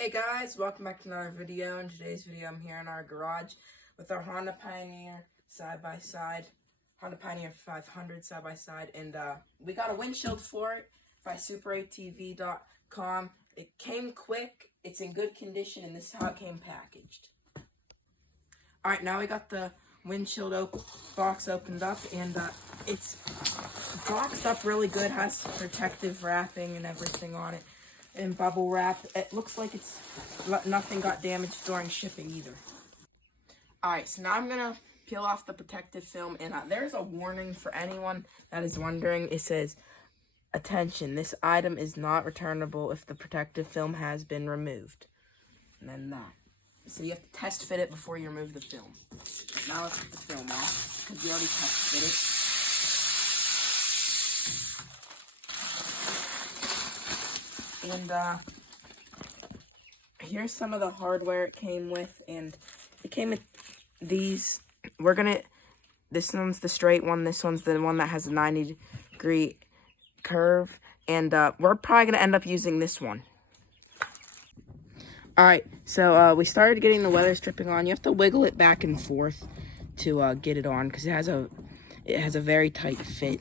Hey guys, welcome back to another video. In today's video, I'm here in our garage with our Honda Pioneer side-by-side, Honda Pioneer 500 side-by-side, and we got a windshield for it by SuperATV.com. It came quick, it's in good condition, and this is how it came packaged. Alright, now we got the windshield box opened up, and it's boxed up really good, has protective wrapping and everything on it. And bubble wrap. It looks like nothing got damaged during shipping either. Alright, so now I'm gonna peel off the protective film, and there's a warning for anyone that is wondering. It says, attention, this item is not returnable if the protective film has been removed. And then that. So you have to test fit it before you remove the film. Now let's get the film off, because we already test fit it. And here's some of the hardware it came with, and it came with these. This one's the straight one, this one's the one that has a 90-degree curve, and we're probably going to end up using this one. Alright, so we started getting the weather stripping on. You have to wiggle it back and forth to get it on, because it has a very tight fit.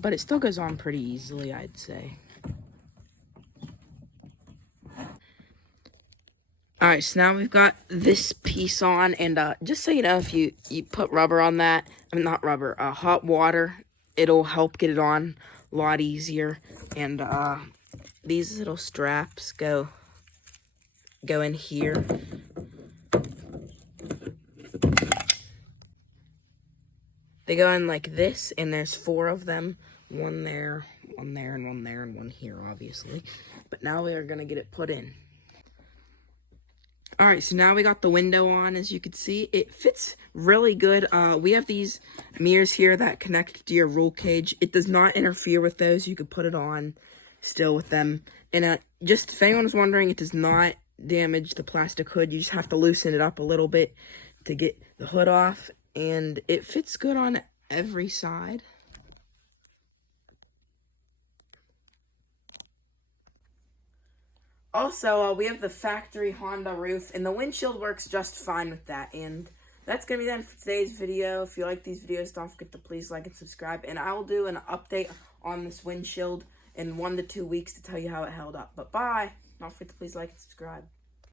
But it still goes on pretty easily, I'd say. Alright, so now we've got this piece on, and just so you know, if you put rubber on that, I mean, not rubber, hot water, it'll help get it on a lot easier. And these little straps go in here. They go in like this, and there's 4 of them. One there, one there, and one there, and one here, obviously. But now we are going to get it put in. Alright, so now we got the window on, as you can see. It fits really good. We have these mirrors here that connect to your roll cage. It does not interfere with those. You could put it on still with them. And just if anyone was wondering, it does not damage the plastic hood. You just have to loosen it up a little bit to get the hood off. And it fits good on every side. Also, we have the factory Honda roof, and the windshield works just fine with that. And that's going to be done for today's video. If you like these videos, don't forget to please like and subscribe. And I will do an update on this windshield in 1 to 2 weeks to tell you how it held up. But bye. Don't forget to please like and subscribe.